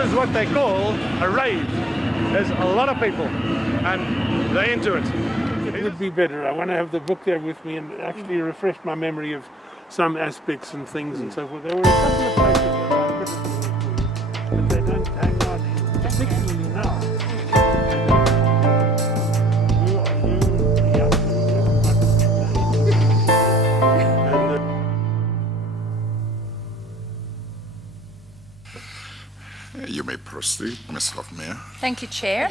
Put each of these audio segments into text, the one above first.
is what they call a rave. There's a lot of people, and they're into it. It would be better. I want to have the book there with me and actually refresh my memory of some aspects and things and so forth. There were a couple of places that I written for you, but they don't hang on in, particularly now. You may proceed, Ms. Hofmeyer. Thank you, Chair.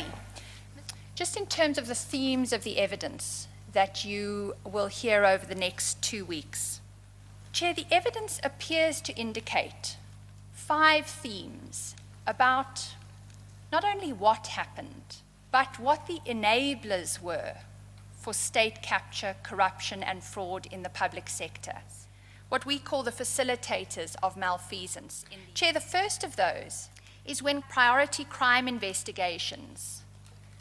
Just in terms of the themes of the evidence that you will hear over the next 2 weeks, Chair, the evidence appears to indicate 5 themes about not only what happened, but what the enablers were for state capture, corruption, and fraud in the public sector, what we call the facilitators of malfeasance. Chair, the first of those is when priority crime investigations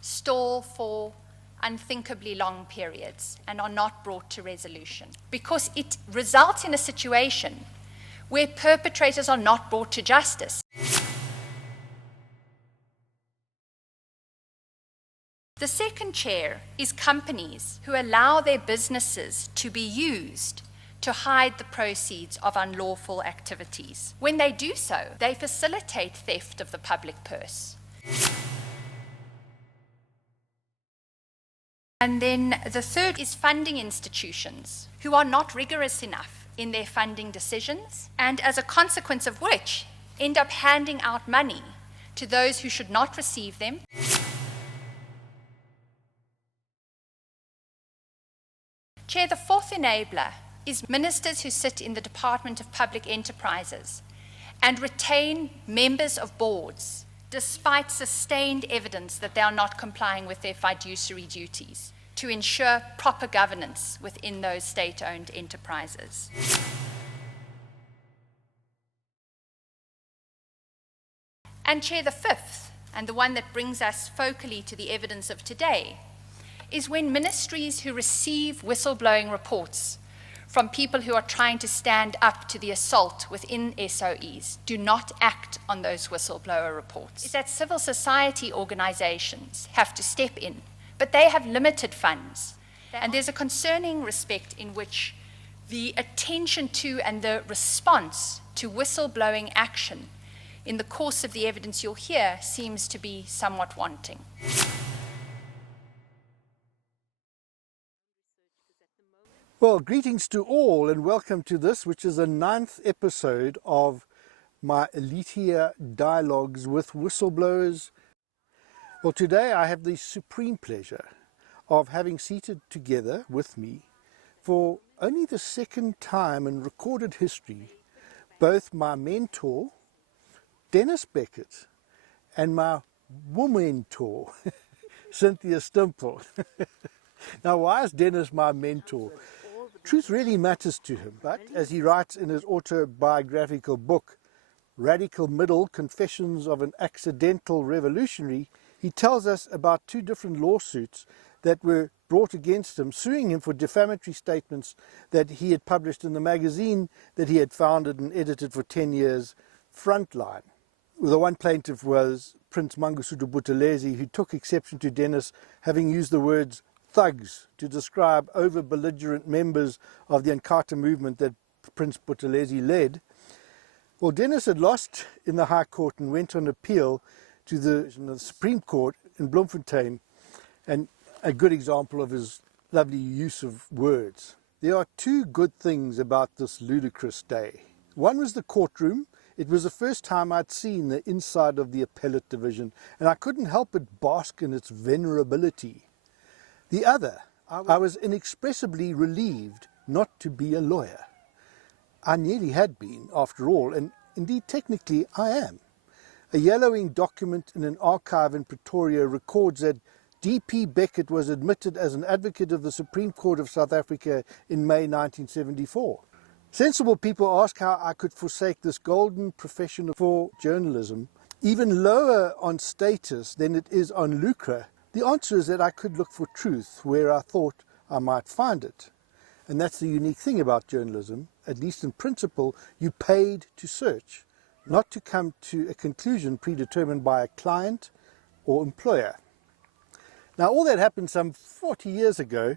stall for unthinkably long periods and are not brought to resolution, because it results in a situation where perpetrators are not brought to justice. The second, Chair, is companies who allow their businesses to be used to hide the proceeds of unlawful activities. When they do so, they facilitate theft of the public purse. And then the third is funding institutions who are not rigorous enough in their funding decisions, and as a consequence of which, end up handing out money to those who should not receive them. Chair, the fourth enabler is ministers who sit in the Department of Public Enterprises and retain members of boards despite sustained evidence that they are not complying with their fiduciary duties to ensure proper governance within those state-owned enterprises. And Chair, the fifth, and the one that brings us focally to the evidence of today, is when ministries who receive whistleblowing reports from people who are trying to stand up to the assault within SOEs do not act on those whistleblower reports. Is that civil society organizations have to step in, but they have limited funds. And there's a concerning respect in which the attention to and the response to whistleblowing action in the course of the evidence you'll hear seems to be somewhat wanting. Well, greetings to all and welcome to this, which is the 9th episode of my Aletheia Dialogues with Whistleblowers. Well, today I have the supreme pleasure of having seated together with me for only the second time in recorded history both my mentor, Denis Beckett, and my womentor, Cynthia Stimpel. Now, why is Denis my mentor? Truth really matters to him, but as he writes in his autobiographical book, Radical Middle, Confessions of an Accidental Revolutionary, he tells us about 2 different lawsuits that were brought against him, suing him for defamatory statements that he had published in the magazine that he had founded and edited for 10 years, Frontline. The one plaintiff was Prince Mangosuthu Buthelezi, who took exception to Denis having used the words thugs to describe over-belligerent members of the Inkatha movement that Prince Buthelezi led. Well, Denis had lost in the High Court and went on appeal to the Supreme Court in Bloemfontein, and a good example of his lovely use of words. There are 2 good things about this ludicrous day. One was the courtroom. It was the first time I'd seen the inside of the appellate division, and I couldn't help but bask in its venerability. The other, I was inexpressibly relieved not to be a lawyer. I nearly had been, after all, and indeed technically I am. A yellowing document in an archive in Pretoria records that D.P. Beckett was admitted as an advocate of the Supreme Court of South Africa in May 1974. Sensible people ask how I could forsake this golden profession for journalism, even lower on status than it is on lucre. The answer is that I could look for truth where I thought I might find it. And that's the unique thing about journalism. At least in principle, you paid to search, not to come to a conclusion predetermined by a client or employer. Now, all that happened some 40 years ago,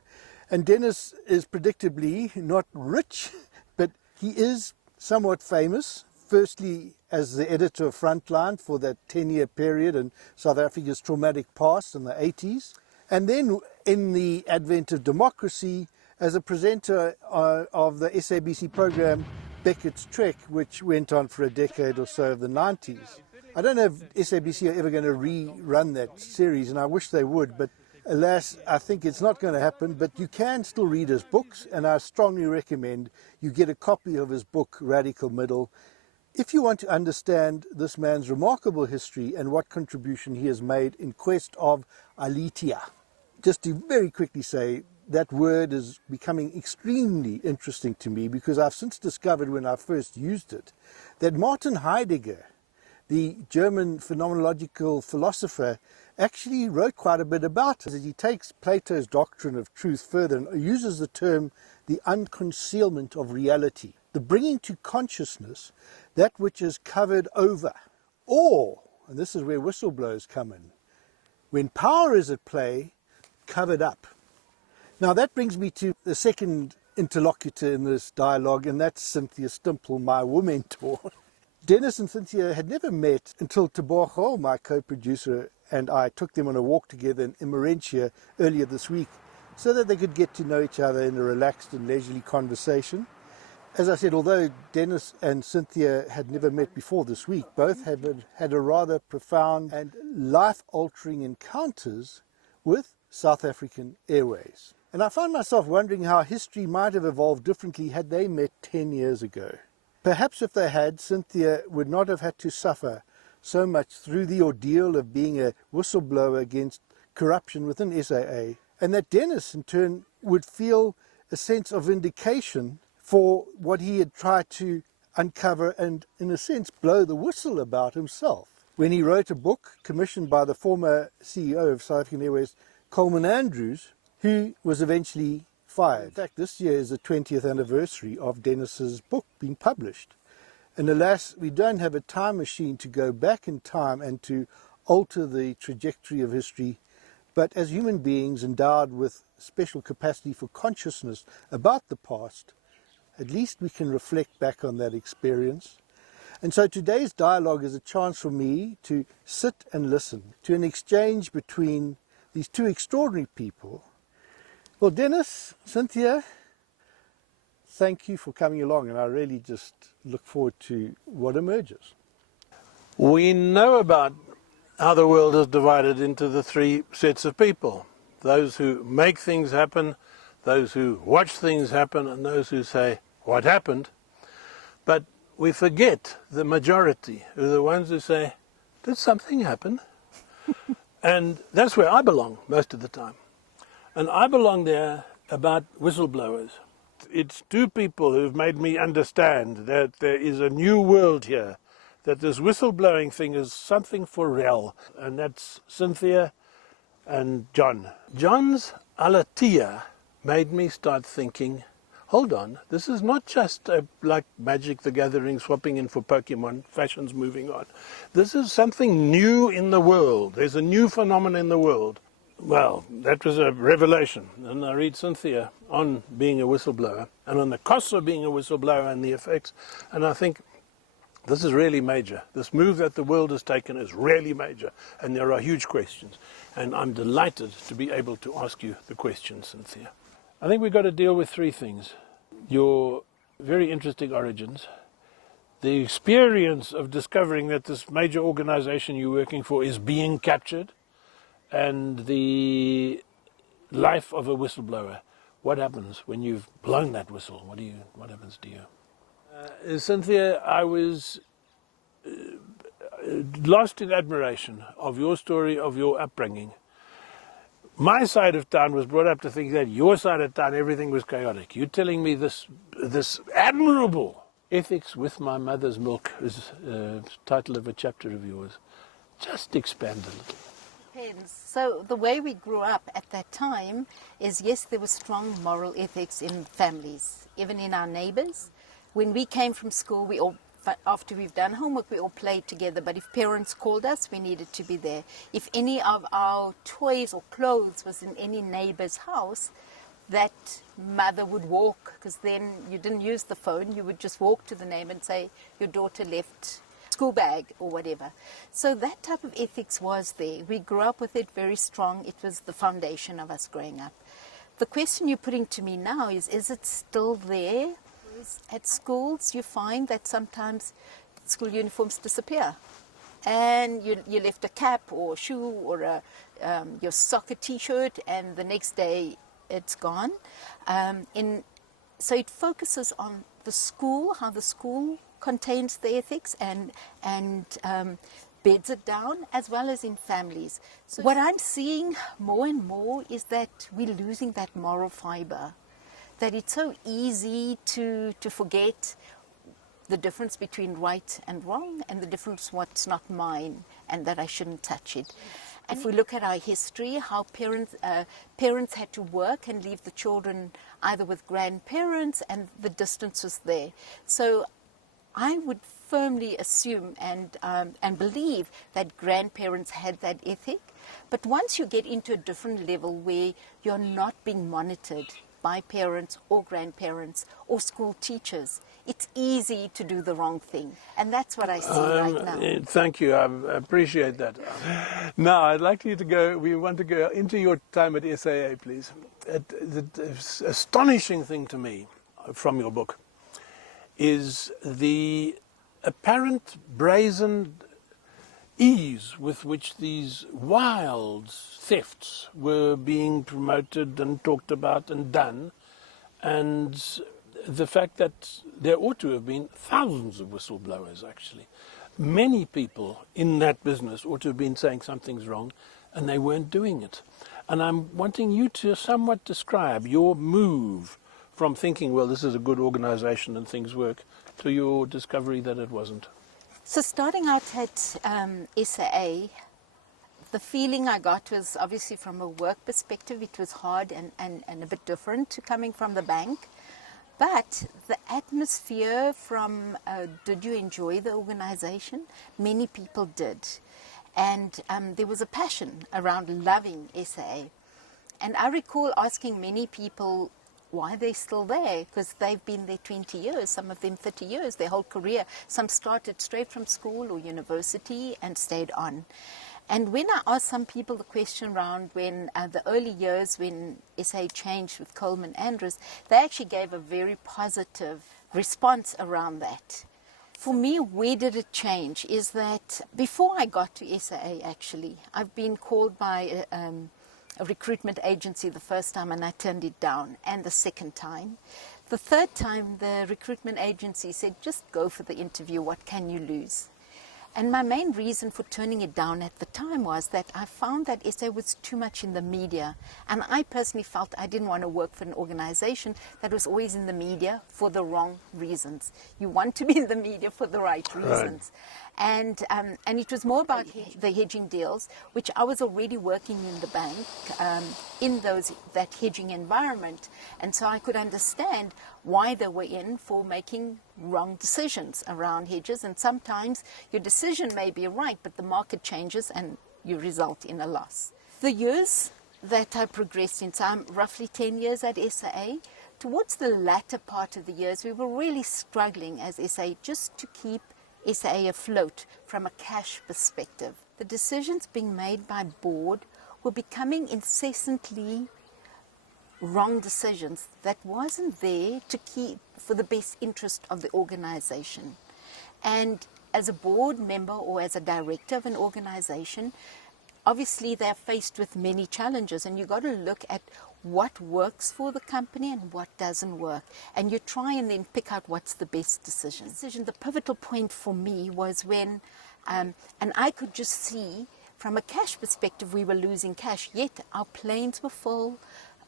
and Denis is predictably not rich, but he is somewhat famous, firstly as the editor of Frontline for that 10-year period in South Africa's traumatic past in the 80s, and then in the advent of democracy as a presenter of the SABC program Becketts Trek, which went on for a decade or so of the 90s. I don't know if SABC are ever going to rerun that series, and I wish they would, but alas, I think it's not going to happen. But you can still read his books, and I strongly recommend you get a copy of his book, Radical Middle, if you want to understand this man's remarkable history and what contribution he has made in quest of Aletheia. Just to very quickly say, that word is becoming extremely interesting to me, because I've since discovered, when I first used it, that Martin Heidegger, the German phenomenological philosopher, actually wrote quite a bit about it. He takes Plato's doctrine of truth further and uses the term the unconcealment of reality, the bringing to consciousness that which is covered over, or, and this is where whistleblowers come in, when power is at play, covered up. Now that brings me to the second interlocutor in this dialogue, and that's Cynthia Stimpel, my mentor. Denis and Cynthia had never met until Tebogo, my co-producer, and I took them on a walk together in Imageworks earlier this week so that they could get to know each other in a relaxed and leisurely conversation. As I said, although Denis and Cynthia had never met before this week, both had a rather profound and life-altering encounters with South African Airways. And I find myself wondering how history might have evolved differently had they met 10 years ago. Perhaps if they had, Cynthia would not have had to suffer so much through the ordeal of being a whistleblower against corruption within SAA, and that Denis in turn would feel a sense of vindication for what he had tried to uncover and, in a sense, blow the whistle about himself. When he wrote a book commissioned by the former CEO of South African Airways, Coleman Andrews, who was eventually fired. In fact, this year is the 20th anniversary of Denis's book being published. And alas, we don't have a time machine to go back in time and to alter the trajectory of history. But as human beings endowed with special capacity for consciousness about the past, at least we can reflect back on that experience. And so today's dialogue is a chance for me to sit and listen to an exchange between these two extraordinary people. Well, Denis, Cynthia, thank you for coming along, and I really just look forward to what emerges. We know about how the world is divided into the three sets of people. Those who make things happen, those who watch things happen, and those who say, what happened? But we forget the majority, who are the ones who say, did something happen? And that's where I belong most of the time. And I belong there about whistleblowers. It's two people who've made me understand that there is a new world here, that this whistleblowing thing is something for real, and that's Cynthia and John. John's Aletheia made me start thinking, hold on, this is not just like Magic the Gathering, swapping in for Pokemon, fashion's moving on. This is something new in the world. There's a new phenomenon in the world. Well, that was a revelation. And I read Cynthia on being a whistleblower and on the costs of being a whistleblower and the effects. And I think this is really major. This move that the world has taken is really major. And there are huge questions. And I'm delighted to be able to ask you the questions, Cynthia. I think we've got to deal with three things. Your very interesting origins, the experience of discovering that this major organization you're working for is being captured, and the life of a whistleblower. What happens when you've blown that whistle? What happens to you? Cynthia, I was lost in admiration of your story, of your upbringing. My side of town was brought up to think that your side of town, everything was chaotic. You're telling me this admirable ethics with my mother's milk is the title of a chapter of yours. Just expand a little. So the way we grew up at that time is, yes, there was strong moral ethics in families, even in our neighbors. When we came from school, we all after we've done homework, we all played together. But if parents called us, we needed to be there. If any of our toys or clothes was in any neighbor's house, that mother would walk, because then you didn't use the phone. You would just walk to the neighbor and say, your daughter left school bag or whatever. So that type of ethics was there. We grew up with it very strong. It was the foundation of us growing up. The question you're putting to me now is it still there? At schools, you find that sometimes school uniforms disappear. And you left a cap or a shoe or your soccer T-shirt, and the next day it's gone. So it focuses on the school, how the school contains the ethics and beds it down, as well as in families. So what I'm seeing more and more is that we're losing that moral fiber, that it's so easy to forget the difference between right and wrong, and the difference what's not mine and that I shouldn't touch it. If we look at our history, how parents had to work and leave the children either with grandparents, and the distance was there. So I would firmly assume and believe that grandparents had that ethic. But once you get into a different level where you're not being monitored by parents or grandparents or school teachers, it's easy to do the wrong thing. And that's what I see right now. Thank you. I appreciate that. Now, I'd like you to go, we want to go into your time at SAA, please. The astonishing thing to me from your book is the apparent brazen ease with which these wild thefts were being promoted and talked about and done, and the fact that there ought to have been thousands of whistleblowers, actually. Many people in that business ought to have been saying something's wrong, and they weren't doing it. And I'm wanting you to somewhat describe your move from thinking, well, this is a good organization and things work, to your discovery that it wasn't. So starting out at SAA, the feeling I got was obviously from a work perspective, it was hard and a bit different to coming from the bank. But the atmosphere from, did you enjoy the organization? Many people did. And there was a passion around loving SAA. And I recall asking many people why they're still there, because they've been there 20 years, some of them 30 years, their whole career. Some started straight from school or university and stayed on. And when I asked some people the question around when the early years when SA changed with Coleman Andrews, they actually gave a very positive response around that. For me, where did it change is that before I got to SAA, actually, I've been called by a recruitment agency the first time and I turned it down, and the second time. The third time, the recruitment agency said, just go for the interview, what can you lose? And my main reason for turning it down at the time was that I found that SA was too much in the media. And I personally felt I didn't want to work for an organization that was always in the media for the wrong reasons. You want to be in the media for the right reasons. Right. And it was more about the hedging deals, which I was already working in the bank in that hedging environment. And so I could understand why they were in for making wrong decisions around hedges. And sometimes your decision may be right, but the market changes and you result in a loss. The years that I progressed in, so I'm roughly 10 years at SAA, towards the latter part of the years, we were really struggling as SA just to keep SAA afloat from a cash perspective. The decisions being made by board were becoming incessantly wrong decisions that wasn't there to keep for the best interest of the organization. And as a board member or as a director of an organization, obviously they're faced with many challenges, and you've got to look at what works for the company and what doesn't work. And you try and then pick out what's the best decision. The pivotal point for me was when, and I could just see from a cash perspective, we were losing cash, yet our planes were full,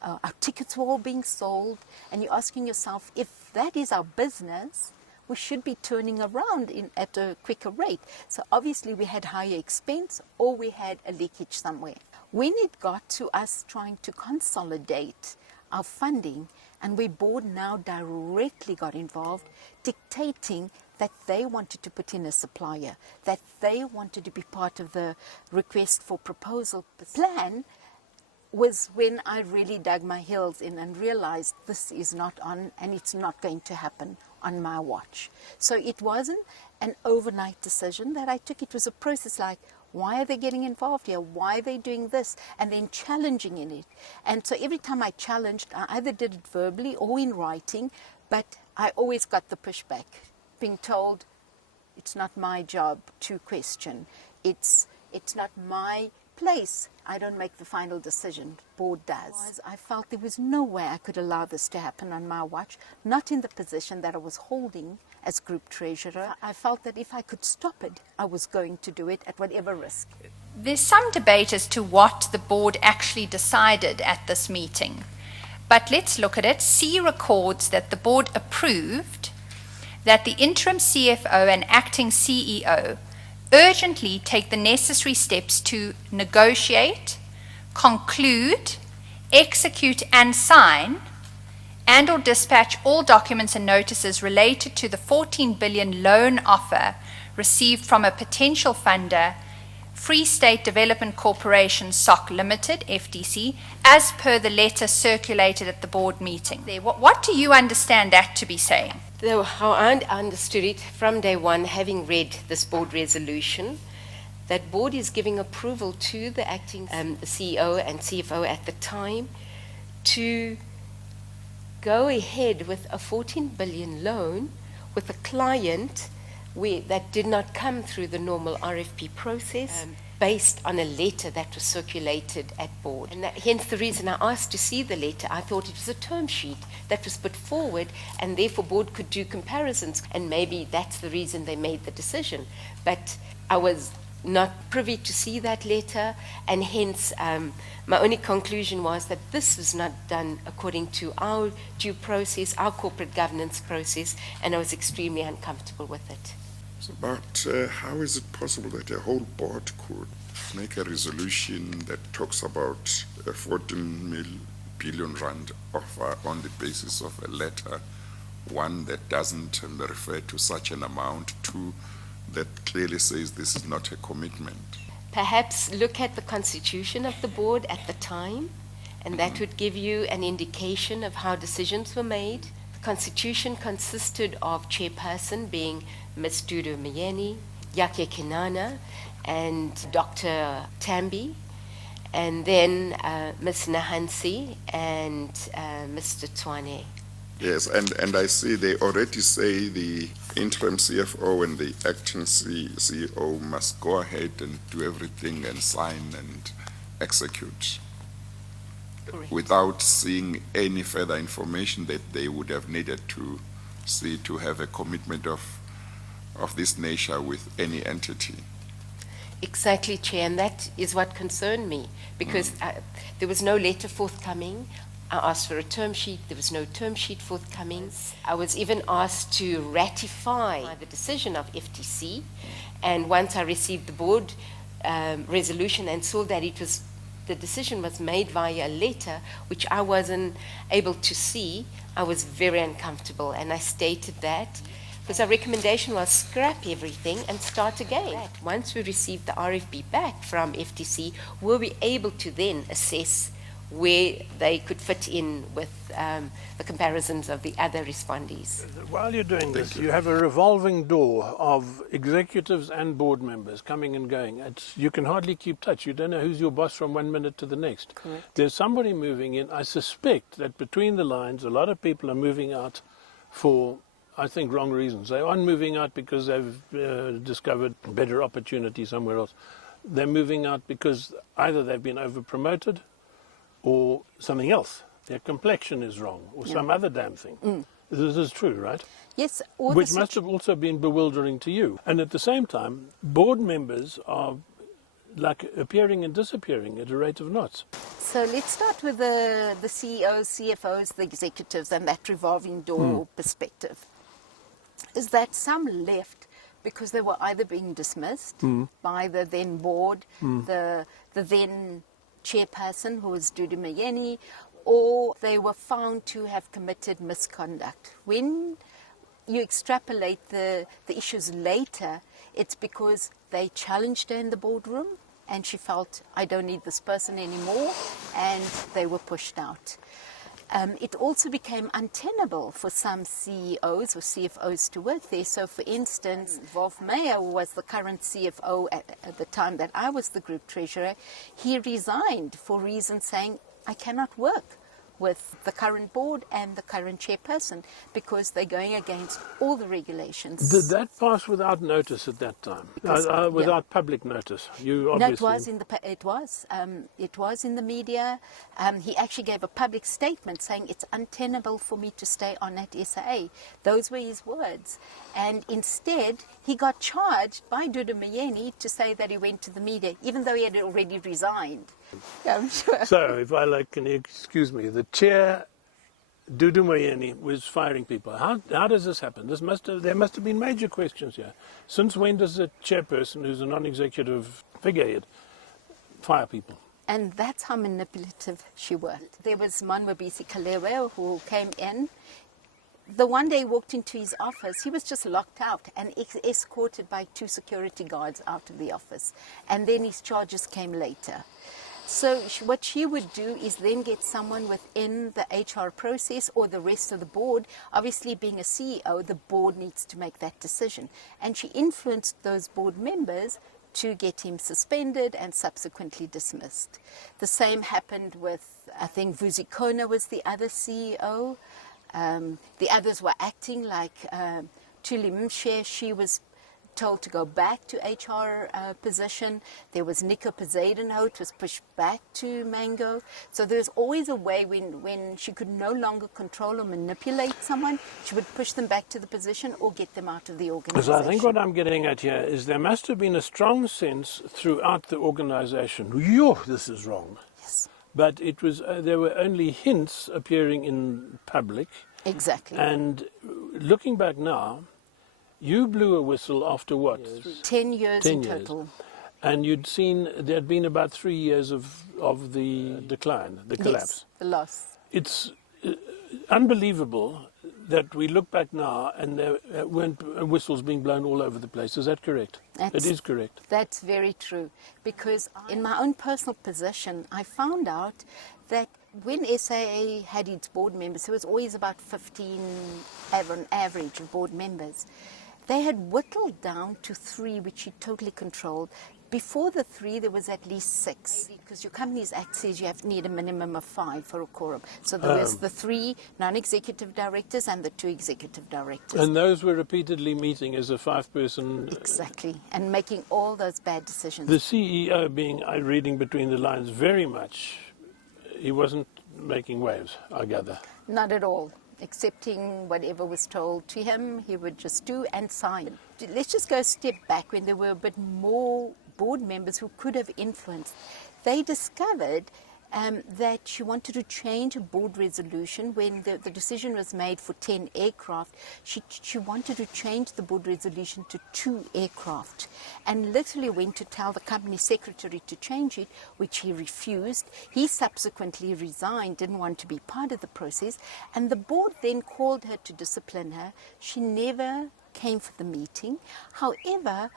our tickets were all being sold, and you're asking yourself, if that is our business, we should be turning around at a quicker rate. So obviously we had higher expense or we had a leakage somewhere. When it got to us trying to consolidate our funding, and where board now directly got involved, dictating that they wanted to put in a supplier, that they wanted to be part of the request for proposal plan, was when I really dug my heels in and realized this is not on, and it's not going to happen on my watch. So it wasn't an overnight decision that I took. It was a process like, why are they getting involved here? Why are they doing this? And then challenging in it. And so every time I challenged, I either did it verbally or in writing, but I always got the pushback, being told it's not my job to question. It's not my place. I don't make the final decision. Board does. I felt there was no way I could allow this to happen on my watch, not in the position that I was holding as group treasurer. I felt that if I could stop it, I was going to do it at whatever risk. There's some debate as to what the board actually decided at this meeting. But let's look at it. C records that the board approved that the interim CFO and acting CEO urgently take the necessary steps to negotiate, conclude, execute and sign and or dispatch all documents and notices related to the 14 billion loan offer received from a potential funder, Free State Development Corporation, SOC Limited, FDC, as per the letter circulated at the board meeting. What do you understand that to be saying? How I understood it from day one, having read this board resolution, that board is giving approval to the acting CEO and CFO at the time to go ahead with a 14 billion loan with a client that did not come through the normal RFP process, based on a letter that was circulated at board. And hence the reason I asked to see the letter. I thought it was a term sheet that was put forward, and therefore board could do comparisons, and maybe that's the reason they made the decision. But I was not privy to see that letter, and hence my only conclusion was that this was not done according to our due process, our corporate governance process, and I was extremely uncomfortable with it. But how is it possible that a whole board could make a resolution that talks about a 14 billion rand offer on the basis of a letter, one that doesn't refer to such an amount, two that clearly says this is not a commitment? Perhaps look at the constitution of the board at the time, and that would give you an indication of how decisions were made. The constitution consisted of chairperson being Ms. Dudu Myeni, Yake Kinana, and Dr. Tambi, and then Ms. Nahansi and Mr. Twane. Yes, and I see they already say the interim CFO and the acting CEO must go ahead and do everything and sign and execute. Correct. Without seeing any further information that they would have needed to see to have a commitment of this nature with any entity. Exactly, Chair, and that is what concerned me, because there was no letter forthcoming. I asked for a term sheet, there was no term sheet forthcoming. I was even asked to ratify the decision of FTC, and once I received the board resolution and saw that the decision was made via a letter, which I wasn't able to see, I was very uncomfortable, and I stated that. Because our recommendation was scrap everything and start again. Once we received the RFP back from FTC, were we able to then assess where they could fit in with the comparisons of the other respondees? While you're doing this, you have a revolving door of executives and board members coming and going. You can hardly keep touch. You don't know who's your boss from 1 minute to the next. Correct. There's somebody moving in. I suspect that between the lines, a lot of people are moving out for, I think, wrong reasons. They aren't moving out because they've discovered better opportunity somewhere else. They're moving out because either they've been over-promoted or something else. Their complexion is wrong or some other damn thing. This is true, right? Yes. Which must have also been bewildering to you. And at the same time, board members are like appearing and disappearing at a rate of knots. So let's start with the CEOs, CFOs, the executives, and that revolving door perspective. Is that some left because they were either being dismissed by the then board, the then chairperson, who was Dudu Myeni, or they were found to have committed misconduct. When you extrapolate the issues later, it's because they challenged her in the boardroom and she felt, I don't need this person anymore, and they were pushed out. It also became untenable for some CEOs or CFOs to work there. So, for instance, Wolf Meyer was the current CFO at the time that I was the group treasurer. He resigned for reasons saying, I cannot work with the current board and the current chairperson because they're going against all the regulations. Did that pass without notice at that time? Without public notice? You obviously... No, it was in the media. He actually gave a public statement saying it's untenable for me to stay on at SAA. Those were his words. And instead, he got charged by Dudu Myeni to say that he went to the media, even though he had already resigned. Yeah, I'm sure. So, if I can excuse me, the chair, Dudu Myeni, was firing people. How does this happen? There must have been major questions here. Since when does a chairperson, who's a non-executive figurehead, fire people? And that's how manipulative she worked. There was Manwabisi Kalewe who came in. The one day he walked into his office, he was just locked out and escorted by 2 security guards out of the office. And then his charges came later. So what she would do is then get someone within the HR process or the rest of the board. Obviously, being a CEO, the board needs to make that decision. And she influenced those board members to get him suspended and subsequently dismissed. The same happened with, I think, Vusi Kona was the other CEO. The others were acting like Tuli Mshe. She was told to go back to HR position. There was Nico Poseidonhout was pushed back to Mango. So there's always a way when she could no longer control or manipulate someone, she would push them back to the position or get them out of the organization. So I think what I'm getting at here is there must have been a strong sense throughout the organization, this is wrong. Yes. But it was there were only hints appearing in public. Exactly. And looking back now, you blew a whistle after what? 10 years 10 in years. total. And you'd seen there had been about 3 years of the decline, the collapse. Yes, the loss. It's unbelievable that we look back now and there weren't whistles being blown all over the place. Is that correct? It is correct. That's very true. Because in my own personal position, I found out that when SAA had its board members, there was always about 15 on average of board members. They had whittled down to 3, which she totally controlled. Before the 3, there was at least 6, because your Companies Act says you need a minimum of 5 for a quorum. So there was the 3 non-executive directors and the 2 executive directors. And those were repeatedly meeting as a 5-person... Exactly, and making all those bad decisions. The CEO being, reading between the lines, very much, he wasn't making waves, I gather. Not at all. Accepting whatever was told to him, he would just do and sign. Let's just go a step back when there were a bit more board members who could have influenced. They discovered that she wanted to change a board resolution when the decision was made for 10 aircraft. She wanted to change the board resolution to 2 aircraft and literally went to tell the company secretary to change it, which he refused. He subsequently resigned, didn't want to be part of the process, and the board then called her to discipline her. She never came for the meeting. However,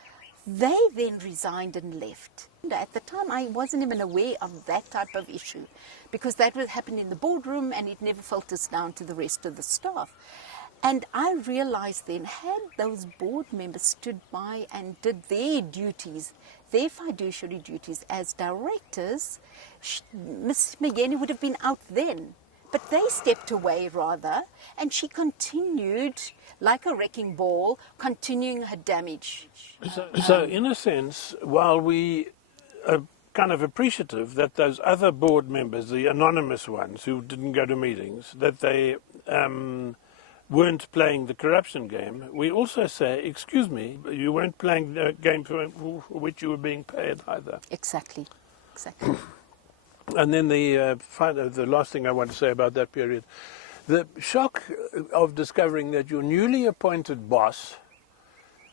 they then resigned and left. At the time, I wasn't even aware of that type of issue because that would happen in the boardroom and it never filters down to the rest of the staff. And I realized then, had those board members stood by and did their duties, their fiduciary duties as directors, Ms. Myeni would have been out then. But they stepped away rather, and she continued, like a wrecking ball, continuing her damage. So in a sense, while we are kind of appreciative that those other board members, the anonymous ones who didn't go to meetings, that they weren't playing the corruption game, we also say, excuse me, you weren't playing the game for which you were being paid either. Exactly. And then the last thing I want to say about that period, the shock of discovering that your newly appointed boss,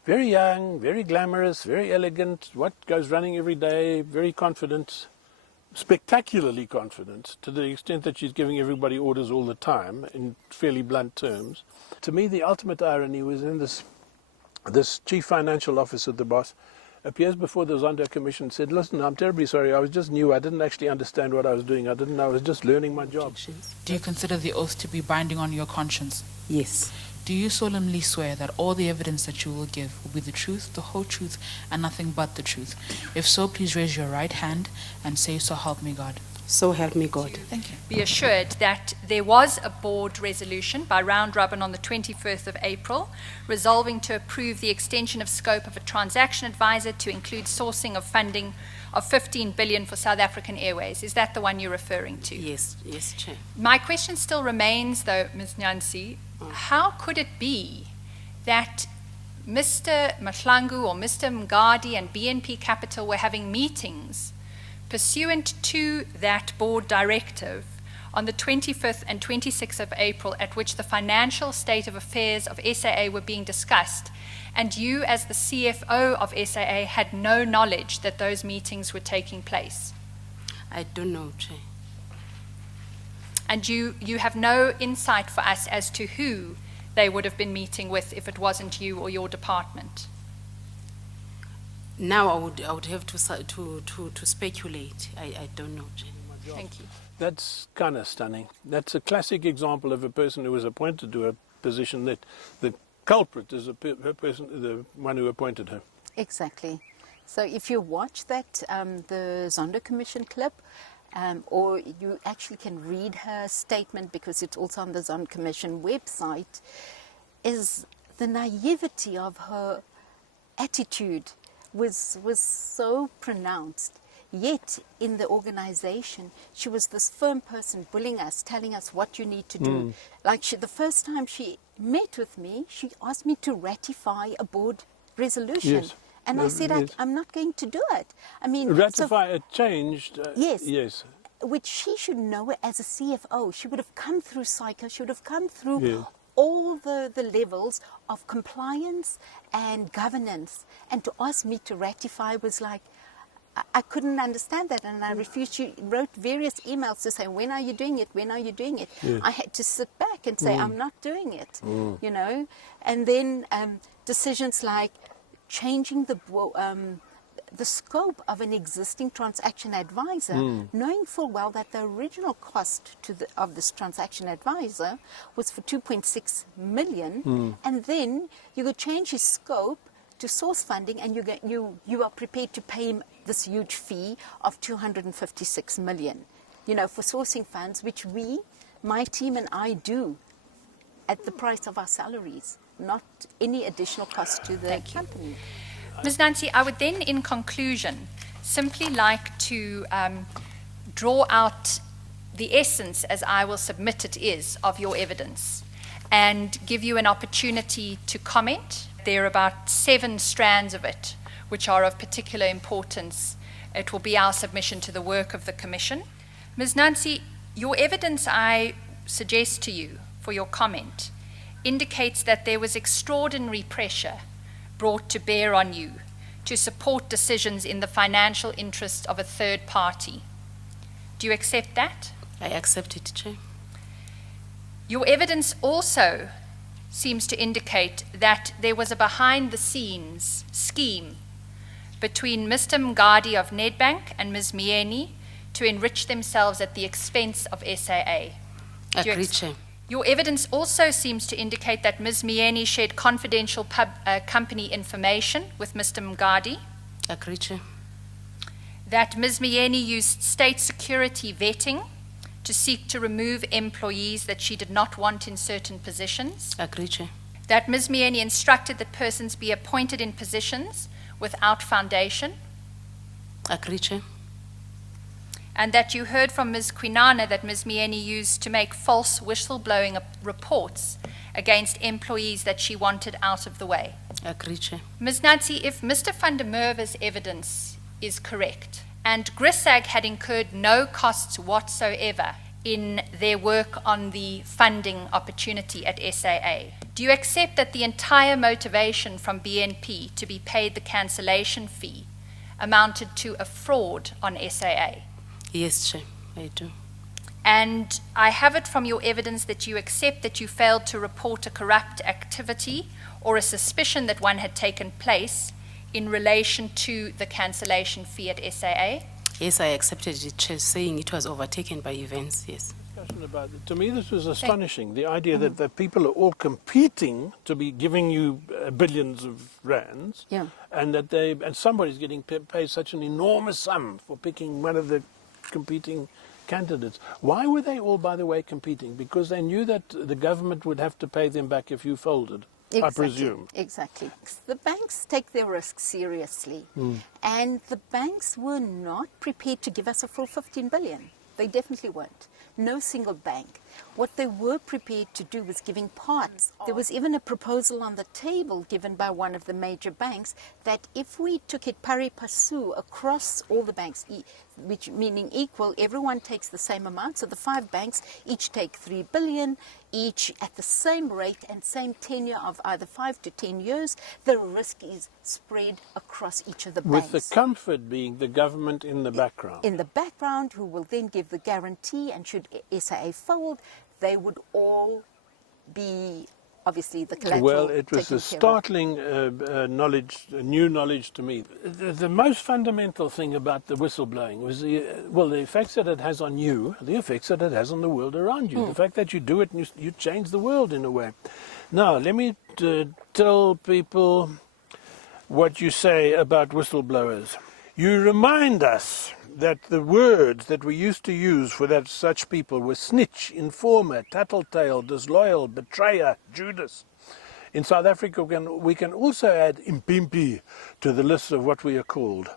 very young, very glamorous, very elegant, goes running every day, very confident, spectacularly confident, to the extent that she's giving everybody orders all the time in fairly blunt terms. To me, the ultimate irony was in this chief financial officer, the boss, appears before the Zondo Commission and said, listen, I'm terribly sorry, I was just new, I didn't actually understand what I was doing, I didn't know, I was just learning my job. Do you consider the oath to be binding on your conscience? Yes. Do you solemnly swear that all the evidence that you will give will be the truth, the whole truth, and nothing but the truth? If so, please raise your right hand and say, so help me God. So help me God. Thank you. Be assured that there was a board resolution by round robin on the 21st of April resolving to approve the extension of scope of a transaction advisor to include sourcing of funding of 15 billion for South African Airways. Is that the one you're referring to? Yes, Chair. My question still remains, though, Ms. Nancy, how could it be that Mr. Mahlangu or Mr. Mngadi and BNP Capital were having meetings pursuant to that board directive on the 25th and 26th of April, at which the financial state of affairs of SAA were being discussed, and you as the CFO of SAA had no knowledge that those meetings were taking place? I don't know, Chair. And you have no insight for us as to who they would have been meeting with if it wasn't you or your department? Now I would have to speculate. I don't know, Chair. Thank you. That's kind of stunning. That's a classic example of a person who was appointed to a position that the culprit is the one who appointed her. Exactly. So if you watch that, the Zondo Commission clip, or you actually can read her statement because it's also on the Zondo Commission website, is the naivety of her attitude was so pronounced. Yet in the organization, she was this firm person bullying us, telling us what you need to do. Like the first time she met with me, she asked me to ratify a board resolution. Yes. And I said, yes. I'm not going to do it. I mean, Ratify a change. Yes. Yes. which she should know as a CFO. She would have come through CICA, she would have come through Yeah. all the levels of compliance and governance. And to ask me to ratify was like, I couldn't understand that, and I refused. She wrote various emails to say, when are you doing it? When are you doing it? Yeah. I had to sit back and say, I'm not doing it, you know. And then decisions like changing the scope of an existing transaction advisor, knowing full well that the original cost of this transaction advisor was for 2.6 million, and then you could change his scope to source funding, and you are prepared to pay him this huge fee of 256 million, you know, for sourcing funds, which my team and I do at the price of our salaries, not any additional cost to the company. Ms. Nancy, I would then, in conclusion, simply like to draw out the essence, as I will submit it is, of your evidence, and give you an opportunity to comment. There are about 7 strands of it which are of particular importance. It will be our submission to the work of the Commission. Ms. Nancy, your evidence, I suggest to you for your comment, indicates that there was extraordinary pressure brought to bear on you to support decisions in the financial interest of a third party. Do you accept that? I accept it, Chair. Your evidence also seems to indicate that there was a behind-the-scenes scheme between Mr. Mngadi of Nedbank and Ms. Mieni to enrich themselves at the expense of SAA. Agree, Chair. Your evidence also seems to indicate that Ms. Mieni shared confidential company information with Mr. Mngadi, Agree, Chair. that Ms. Mieni used state security vetting to seek to remove employees that she did not want in certain positions, Agree, Chair. that Ms. Mieni instructed that persons be appointed in positions without foundation, Agree, Chair. and that you heard from Ms. Kwinana that Ms. Mieni used to make false whistleblowing reports against employees that she wanted out of the way. Agree, Chair. Ms. Nancy, if Mr. van der Merwe's evidence is correct, and GRISAG had incurred no costs whatsoever in their work on the funding opportunity at SAA, do you accept that the entire motivation from BNP to be paid the cancellation fee amounted to a fraud on SAA? Yes, Chair, I do. And I have it from your evidence that you accept that you failed to report a corrupt activity or a suspicion that one had taken place in relation to the cancellation fee at SAA? Yes, I accepted it, Chair, saying it was overtaken by events, yes. About it. To me, this was astonishing. The idea that the people are all competing to be giving you billions of rands, Yeah. and that somebody's getting paid such an enormous sum for picking one of the competing candidates. Why were they all, by the way, competing? Because they knew that the government would have to pay them back if you folded. I presume. Exactly. The banks take their risks seriously, and the banks were not prepared to give us a full 15 billion. They definitely weren't. No single bank. What they were prepared to do was giving parts. There was even a proposal on the table given by one of the major banks that if we took it pari passu across all the banks, which meaning equal, everyone takes the same amount. So the 5 banks each take 3 billion, each at the same rate and same tenure of either 5 to 10 years. The risk is spread across each of the banks. With the comfort being the government in the background. In the background, who will then give the guarantee, and should SAA fold, they would all be obviously the collateral. Well, it was taken a startling new knowledge to me. The most fundamental thing about the whistleblowing was the effects that it has on you, the effects that it has on the world around you. The fact that you do it and you change the world in a way. Now, let me tell people what you say about whistleblowers. You remind us that the words that we used to use for such people were snitch, informer, tattletale, disloyal, betrayer, Judas. In South Africa, we can also add impimpi to the list of what we are called.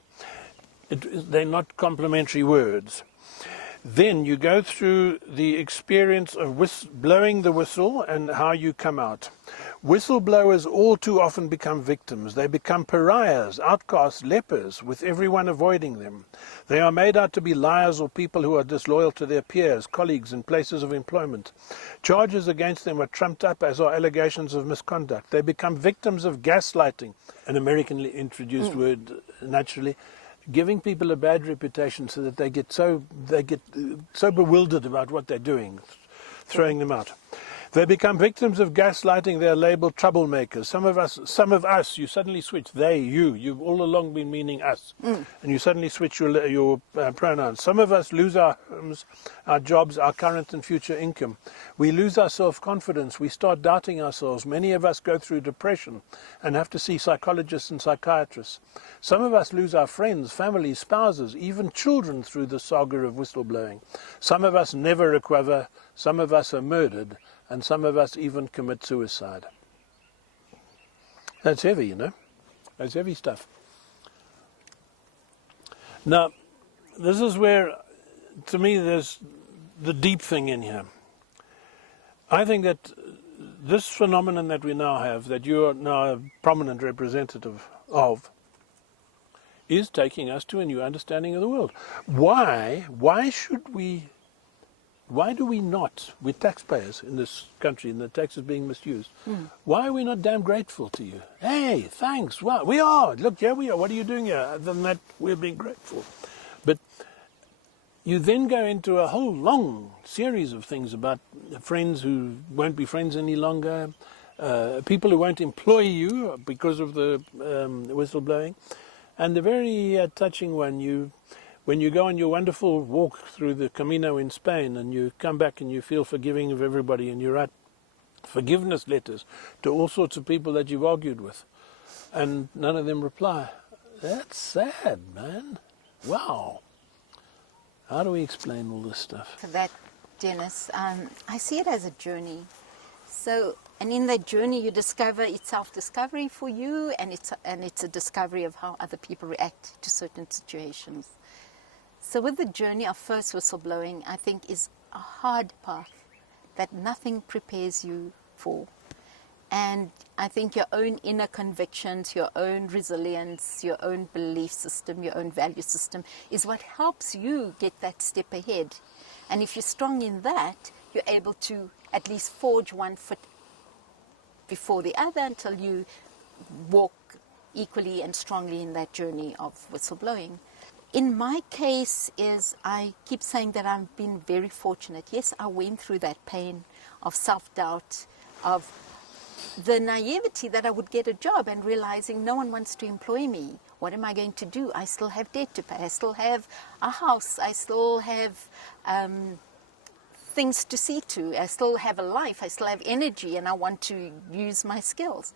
They're not complimentary words. Then you go through the experience of blowing the whistle and how you come out. Whistleblowers all too often become victims. They become pariahs, outcasts, lepers, with everyone avoiding them. They are made out to be liars or people who are disloyal to their peers, colleagues, and places of employment. Charges against them are trumped up, as are allegations of misconduct. They become victims of gaslighting, an Americanly introduced word, naturally, giving people a bad reputation so that they get so bewildered about what they're doing, throwing them out. They become victims of gaslighting. They are labeled troublemakers. Some of us, you suddenly switch. They, you've all along been meaning us, and you suddenly switch your pronouns. Some of us lose our homes, our jobs, our current and future income. We lose our self-confidence. We start doubting ourselves. Many of us go through depression and have to see psychologists and psychiatrists. Some of us lose our friends, families, spouses, even children through the saga of whistleblowing. Some of us never recover. Some of us are murdered. And some of us even commit suicide. That's heavy, you know. That's heavy stuff. Now, this is where, to me, there's the deep thing in here. I think that this phenomenon that we now have, that you are now a prominent representative of, is taking us to a new understanding of the world. Why do we not, we're taxpayers in this country and the tax is being misused, why are we not damn grateful to you? Hey, thanks, well, we are, look, here we are, what are you doing here? Other than that, we're being grateful. But you then go into a whole long series of things about friends who won't be friends any longer, people who won't employ you because of the whistleblowing, and the very touching one, when you go on your wonderful walk through the Camino in Spain and you come back and you feel forgiving of everybody and you write forgiveness letters to all sorts of people that you've argued with and none of them reply. That's sad, man. Wow. How do we explain all this stuff? For that, Denis, I see it as a journey. So, and in that journey you discover, it's self-discovery for you, and it's a discovery of how other people react to certain situations. So with the journey of first whistleblowing, I think is a hard path that nothing prepares you for. And I think your own inner convictions, your own resilience, your own belief system, your own value system is what helps you get that step ahead. And if you're strong in that, you're able to at least forge one foot before the other until you walk equally and strongly in that journey of whistleblowing. In my case I keep saying that I've been very fortunate. Yes, I went through that pain of self-doubt, of the naivety that I would get a job and realizing no one wants to employ me. What am I going to do? I still have debt to pay. I still have a house. I still have things to see to. I still have a life. I still have energy, and I want to use my skills.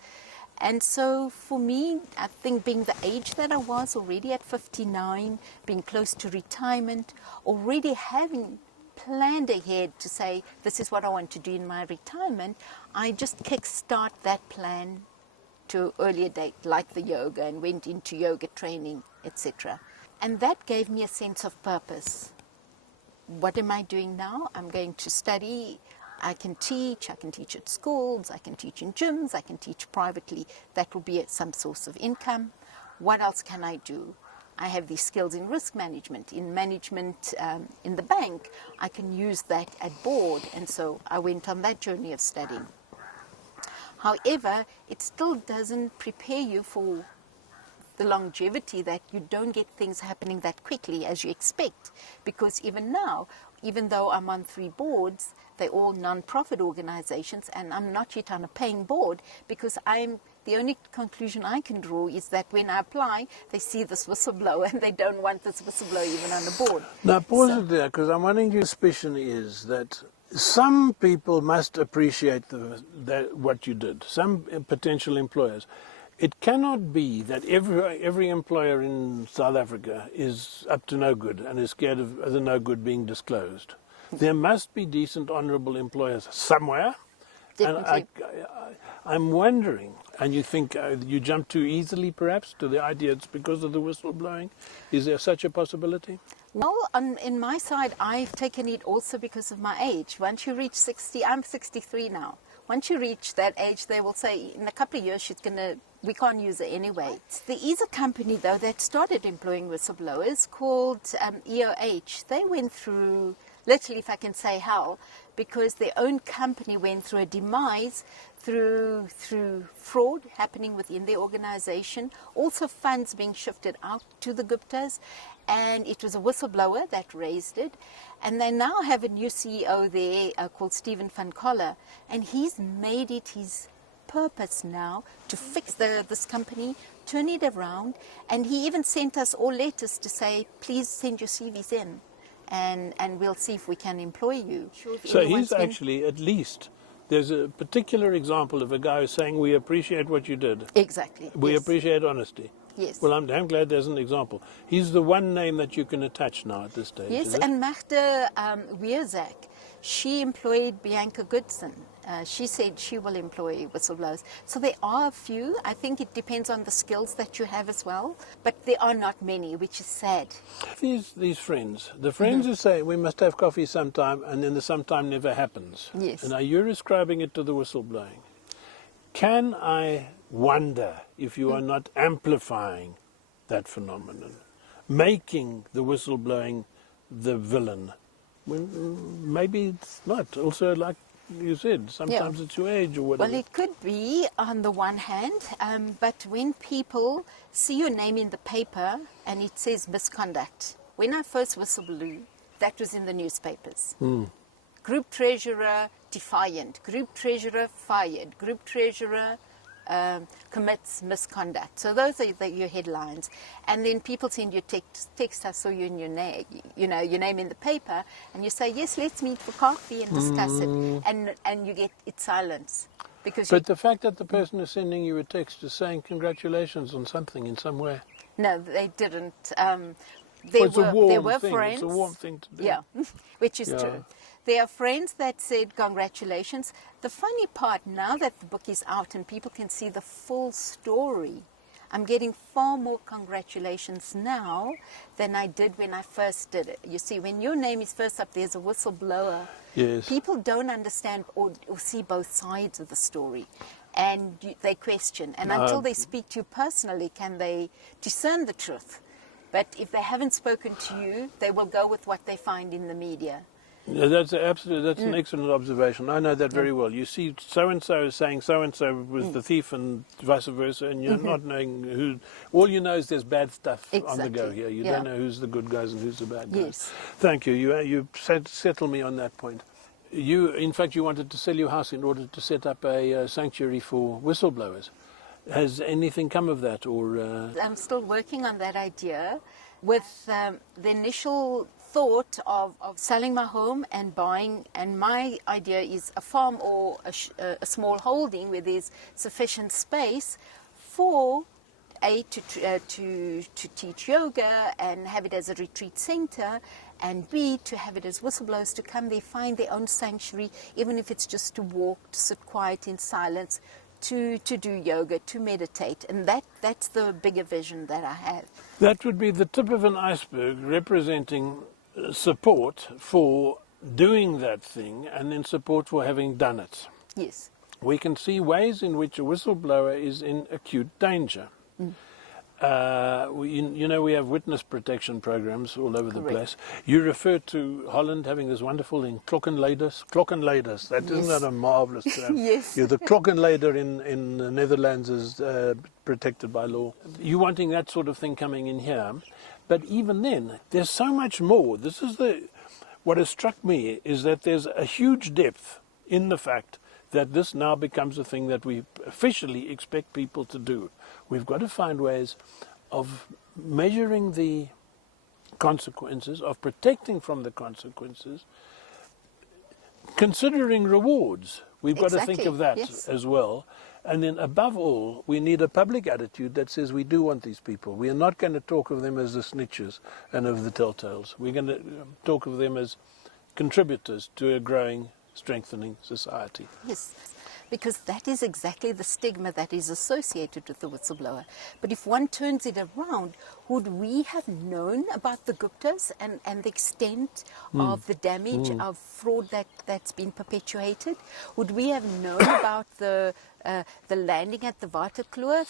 And so for me, I think being the age that I was already at 59, being close to retirement, already having planned ahead to say, this is what I want to do in my retirement, I just kickstart that plan to an earlier date, like the yoga, and went into yoga training, etc. And that gave me a sense of purpose. What am I doing now? I'm going to study. I can teach at schools, I can teach in gyms, I can teach privately. That will be some source of income. What else can I do? I have these skills in risk management, in the bank. I can use that at board, and so I went on that journey of studying. However, it still doesn't prepare you for the longevity, that you don't get things happening that quickly as you expect. Because even now, even though I'm on 3 boards, they're all non-profit organizations, and I'm not yet on a paying board, because the only conclusion I can draw is that when I apply, they see this whistleblower and they don't want this whistleblower even on the board. Now pause it there, because I'm wondering, your suspicion is that some people must appreciate what you did, some potential employers. It cannot be that every employer in South Africa is up to no good and is scared of the no good being disclosed. There must be decent, honourable employers somewhere. Definitely. And I'm wondering, and you think you jump too easily perhaps to the idea it's because of the whistleblowing? Is there such a possibility? Well, in my side, I've taken it also because of my age. Once you reach 60, I'm 63 now. Once you reach that age, they will say, in a couple of years, we can't use it anyway. There is a company, though, that started employing whistleblowers called EOH. They went through, literally, if I can say hell, because their own company went through a demise through fraud happening within their organization, also funds being shifted out to the Guptas, and it was a whistleblower that raised it. And they now have a new CEO there called Stephen van Coller, and he's made it his purpose now to fix this company, turn it around, and he even sent us all letters to say, please send your CVs in, and we'll see if we can employ you. So he's actually, at least, there's a particular example of a guy who's saying, we appreciate what you did. Exactly. We appreciate honesty. Yes. Well, I'm damn glad there's an example. He's the one name that you can attach now at this stage. Yes, and Magda Wierzak, she employed Bianca Goodson. She said she will employ whistleblowers. So there are a few. I think it depends on the skills that you have as well. But there are not many, which is sad. These friends, the friends who say we must have coffee sometime, and then the sometime never happens. Yes. And now you're ascribing it to the whistleblowing. Can I wonder if you are not amplifying that phenomenon, making the whistleblowing the villain? When maybe it's not. Also, like you said, sometimes it's your age or whatever. Well, it could be on the one hand, but when people see your name in the paper and it says misconduct, when I first whistleblew, that was in the newspapers. Group treasurer defiant, group treasurer fired, group treasurer commits misconduct. So those are your headlines. And then people send you text, I saw you in your name in the paper, and you say, yes, let's meet for coffee and discuss it. And you get it silence. But the fact that the person is sending you a text is saying congratulations on something in some way. No, they didn't. They were friends. It's a warm thing to do. Yeah, which is true. There are friends that said congratulations. The funny part, now that the book is out and people can see the full story, I'm getting far more congratulations now than I did when I first did it. You see, when your name is first up, there's a whistleblower. Yes. People don't understand or see both sides of the story. And they question. And until they speak to you personally, can they discern the truth. But if they haven't spoken to you, they will go with what they find in the media. Yeah, that's an excellent observation. I know that very well. You see so-and-so is saying so-and-so was the thief and vice versa, and you're not knowing who. All you know is there's bad stuff on the go here. You don't know who's the good guys and who's the bad guys. Yes. Thank you. You settle me on that point. In fact, you wanted to sell your house in order to set up a sanctuary for whistleblowers. Has anything come of that, or? I'm still working on that idea with the initial thought of selling my home and buying, and my idea is a farm or a small holding where there's sufficient space for to teach yoga and have it as a retreat center, and B, to have it as whistleblowers to come there, find their own sanctuary, even if it's just to walk, to sit quiet in silence, to do yoga, to meditate. And that's the bigger vision that I have. That would be the tip of an iceberg representing support for doing that thing and then support for having done it. Yes. We can see ways in which a whistleblower is in acute danger. We have witness protection programs all over the place. You refer to Holland having this wonderful thing, klokkenleiders. Klokkenleiders, isn't that a marvelous term? Yes. The klokkenleider in the Netherlands is protected by law. You're wanting that sort of thing coming in here. But even then, there's so much more. What has struck me is that there's a huge depth in the fact that this now becomes a thing that we officially expect people to do. We've got to find ways of measuring the consequences, of protecting from the consequences, considering rewards. We've got to think of that as well. And then above all, we need a public attitude that says we do want these people. We are not going to talk of them as the snitches and of the telltales. We're going to talk of them as contributors to a growing, strengthening society. Yes, because that is exactly the stigma that is associated with the whistleblower. But if one turns it around, would we have known about the Guptas and the extent of the damage of fraud that's been perpetuated? Would we have known about the landing at the Waterkloof?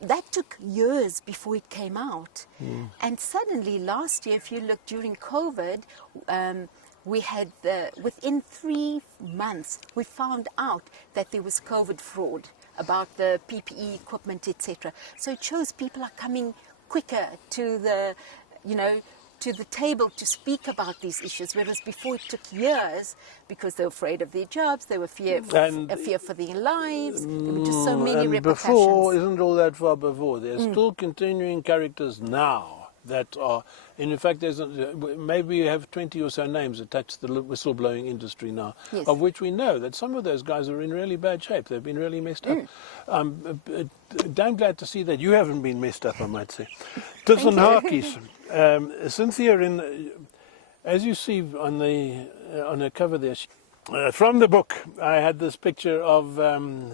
That took years before it came out. And suddenly last year, if you look during COVID, we had, within 3 months, we found out that there was COVID fraud about the PPE equipment, etc. So it shows people are coming quicker to the table to speak about these issues, whereas before it took years because they were afraid of their jobs, they were fear for their lives, there were just so many repercussions. Before isn't all that far before. There's still continuing characters now that are, and in fact, maybe you have 20 or so names attached to the whistleblowing industry now, of which we know that some of those guys are in really bad shape. They've been really messed up. Damn glad to see that you haven't been messed up, I might say. Tussen hakies. Cynthia, as you see on her cover there, from the book, I had this picture of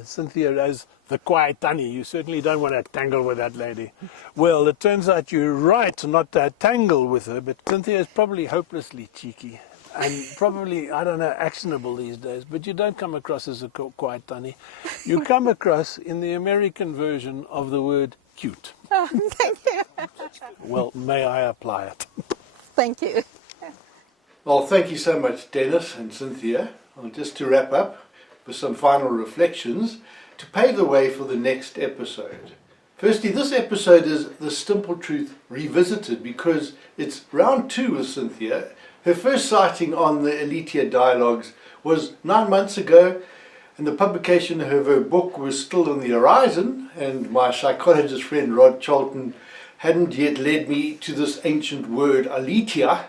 Cynthia as the quiet Tanny. You certainly don't want to tangle with that lady. Well, it turns out you're right not to tangle with her, but Cynthia is probably hopelessly cheeky and probably, I don't know, actionable these days, but you don't come across as a quiet Tanny. You come across in the American version of the word cute. Oh, thank you. Well, may I apply it? Thank you. Well, thank you so much, Denis and Cynthia. Just to wrap up with some final reflections to pave the way for the next episode. Firstly, this episode is the Stimpel Truth Revisited because it's round 2 with Cynthia. Her first sighting on the Aletheia Dialogues was 9 months ago, and the publication of her book was still on the horizon, and my psychologist friend Rod Charlton hadn't yet led me to this ancient word Aletheia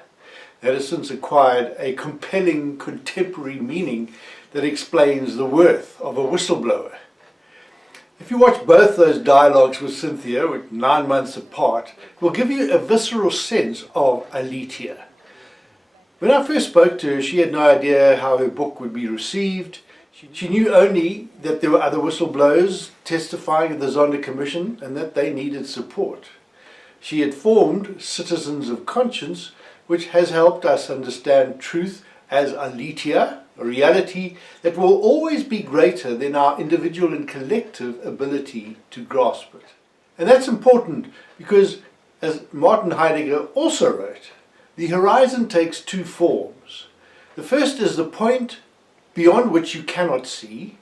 that has since acquired a compelling contemporary meaning that explains the worth of a whistleblower. If you watch both those dialogues with Cynthia, with 9 months apart, it will give you a visceral sense of Aletheia. When I first spoke to her, she had no idea how her book would be received. She knew only that there were other whistleblowers testifying at the Zonda Commission and that they needed support. She had formed Citizens of Conscience, which has helped us understand truth as Aletheia, a reality that will always be greater than our individual and collective ability to grasp it. And that's important because, as Martin Heidegger also wrote, The horizon takes two forms. The first is the point beyond which you cannot see.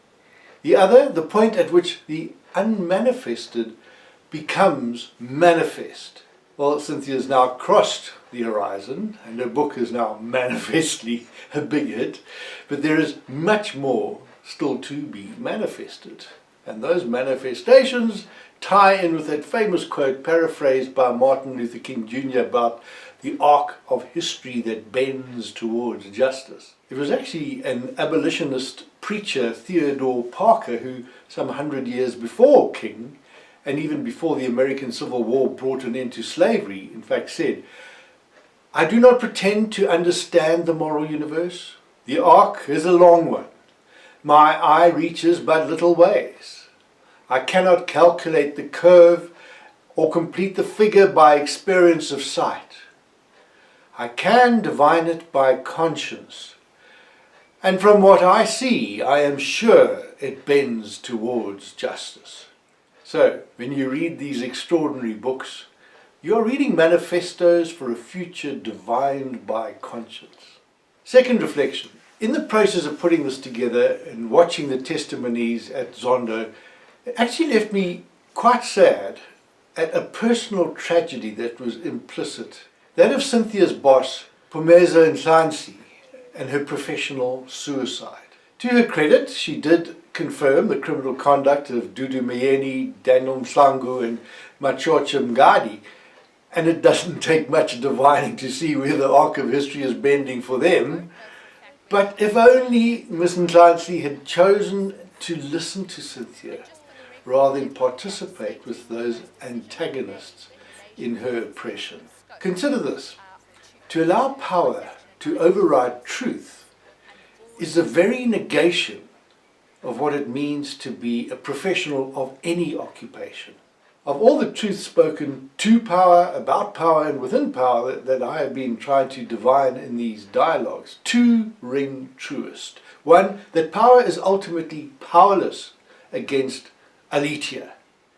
The other, the point at which the unmanifested becomes manifest. Well, Cynthia's now crossed the horizon, and her book is now manifestly a big hit, but there is much more still to be manifested. And those manifestations tie in with that famous quote paraphrased by Martin Luther King Jr. about the arc of history that bends towards justice. It was actually an abolitionist preacher, Theodore Parker, who some 100 years before King, and even before the American Civil War brought an end to slavery, in fact said, "I do not pretend to understand the moral universe. The arc is a long one. My eye reaches but little ways. I cannot calculate the curve or complete the figure by experience of sight. I can divine it by conscience. And from what I see, I am sure it bends towards justice." So, when you read these extraordinary books, you're reading manifestos for a future divined by conscience. Second reflection. In the process of putting this together and watching the testimonies at Zondo, it actually left me quite sad at a personal tragedy that was implicit. That of Cynthia's boss, Phumeza Nhlanhla, and her professional suicide. To her credit, she did confirm the criminal conduct of Dudu Myeni, Daniel Mhlangu and Machocha Mngadi, and it doesn't take much divining to see where the arc of history is bending for them. But if only Ms. Nhlanhla had chosen to listen to Cynthia rather than participate with those antagonists in her oppression. Consider this. To allow power to override truth is the very negation of what it means to be a professional of any occupation. Of all the truth spoken to power, about power and within power that I have been trying to divine in these dialogues, two ring truest. One, that power is ultimately powerless against Aletheia,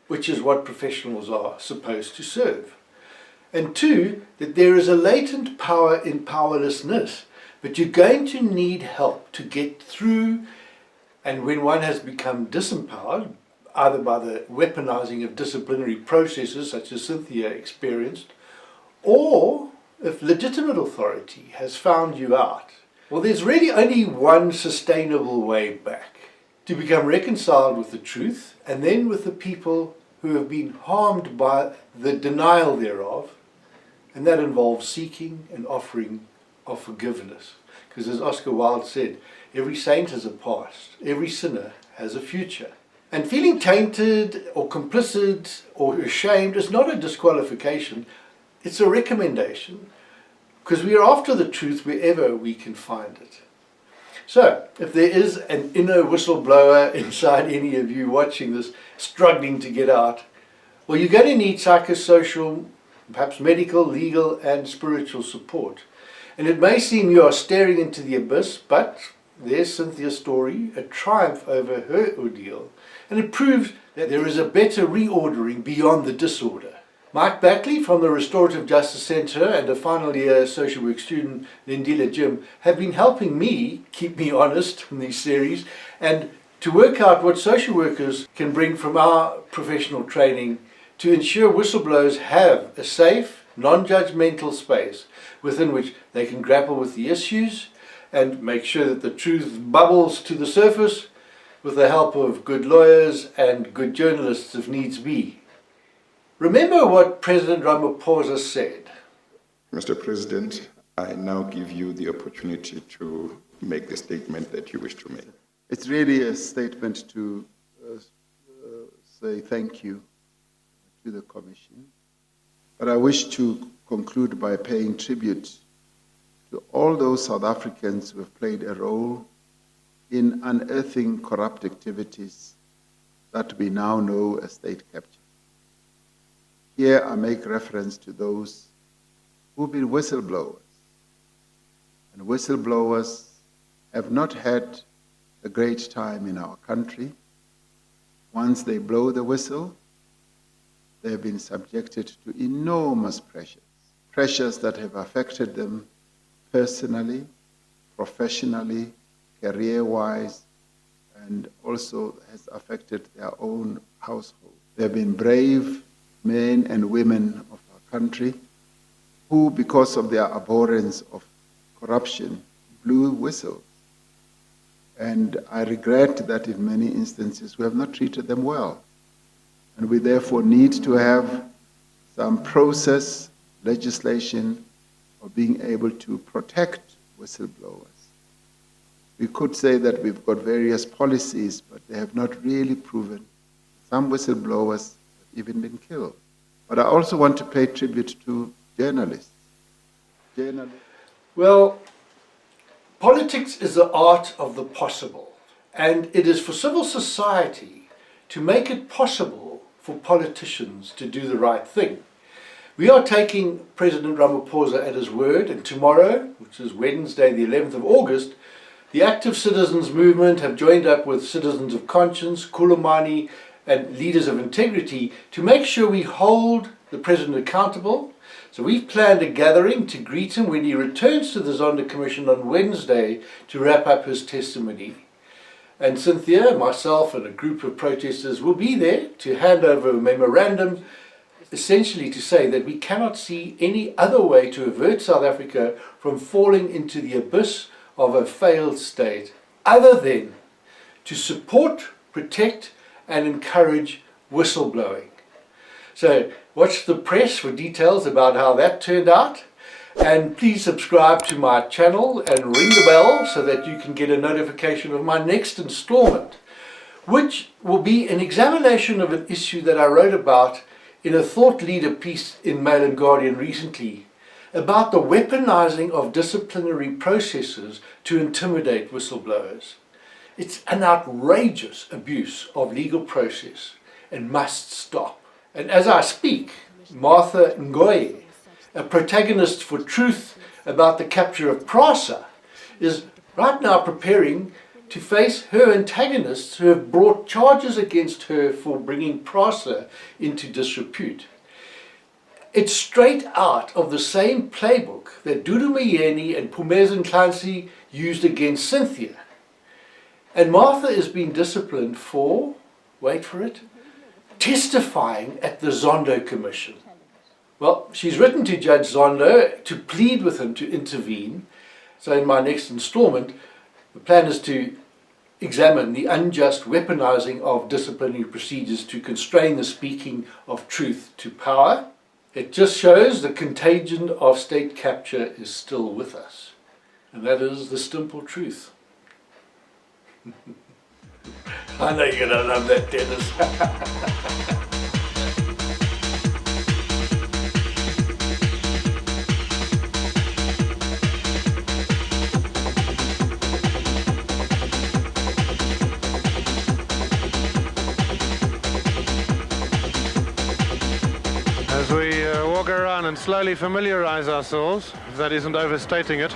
which is what professionals are supposed to serve. And two, that there is a latent power in powerlessness, but you're going to need help to get through. And when one has become disempowered, either by the weaponizing of disciplinary processes such as Cynthia experienced, or if legitimate authority has found you out, well, there's really only one sustainable way back: to become reconciled with the truth and then with the people who have been harmed by the denial thereof, and that involves seeking and offering of forgiveness. Because as Oscar Wilde said, every saint has a past, every sinner has a future. And feeling tainted or complicit or ashamed is not a disqualification, it's a recommendation, because we are after the truth wherever we can find it. So, if there is an inner whistleblower inside any of you watching this, struggling to get out, well, you're going to need psychosocial, perhaps medical, legal and spiritual support. And it may seem you are staring into the abyss, but there's Cynthia's story, a triumph over her ordeal, and it proves that there is a better reordering beyond the disorder. Mike Batley from the Restorative Justice Centre and a final year social work student, Lindile Jim, have been helping me keep me honest in these series and to work out what social workers can bring from our professional training to ensure whistleblowers have a safe, non-judgmental space within which they can grapple with the issues and make sure that the truth bubbles to the surface with the help of good lawyers and good journalists if needs be. Remember what President Ramaphosa said. Mr. President, I now give you the opportunity to make the statement that you wish to make. It's really a statement to say thank you to the Commission, but I wish to conclude by paying tribute to all those South Africans who have played a role in unearthing corrupt activities that we now know as state capture. Here I make reference to those who've been whistleblowers. And whistleblowers have not had a great time in our country. Once they blow the whistle, they have been subjected to enormous pressures pressures that have affected them personally, professionally, career-wise, and also has affected their own household. They have been brave men and women of our country who, because of their abhorrence of corruption, blew whistles. And I regret that in many instances we have not treated them well. And we therefore need to have some process, legislation, of being able to protect whistleblowers. We could say that we've got various policies, but they have not really proven. Some whistleblowers have even been killed. But I also want to pay tribute to journalists. Well, politics is the art of the possible, and it is for civil society to make it possible for politicians to do the right thing. We are taking President Ramaphosa at his word, and tomorrow, which is Wednesday the 11th of August, the Active Citizens Movement have joined up with Citizens of Conscience, Kulumani, and Leaders of Integrity to make sure we hold the President accountable. So we've planned a gathering to greet him when he returns to the Zondo Commission on Wednesday to wrap up his testimony. And Cynthia, myself, and a group of protesters will be there to hand over a memorandum, essentially to say that we cannot see any other way to avert South Africa from falling into the abyss of a failed state other than to support, protect, and encourage whistleblowing. So watch the press for details about how that turned out, and please subscribe to my channel and ring the bell so that you can get a notification of my next installment, which will be an examination of an issue that I wrote about in a thought leader piece in Mail and Guardian recently about the weaponizing of disciplinary processes to intimidate whistleblowers. It's an outrageous abuse of legal process and must stop. And as I speak, Martha Ngoye, a protagonist for Truth about the capture of Prasa, is right now preparing to face her antagonists who have brought charges against her for bringing Prasa into disrepute. It's straight out of the same playbook that Dudu Myeni and Phumeza Nhlanhla used against Cynthia. And Martha is being disciplined for, wait for it, testifying at the Zondo Commission. Well, she's written to Judge Zondo to plead with him to intervene. So in my next installment, the plan is to examine the unjust weaponizing of disciplinary procedures to constrain the speaking of truth to power. It just shows the contagion of state capture is still with us. And that is the simple truth. I know you're going to love that, Denis. As we walk around and slowly familiarize ourselves, if that isn't overstating it,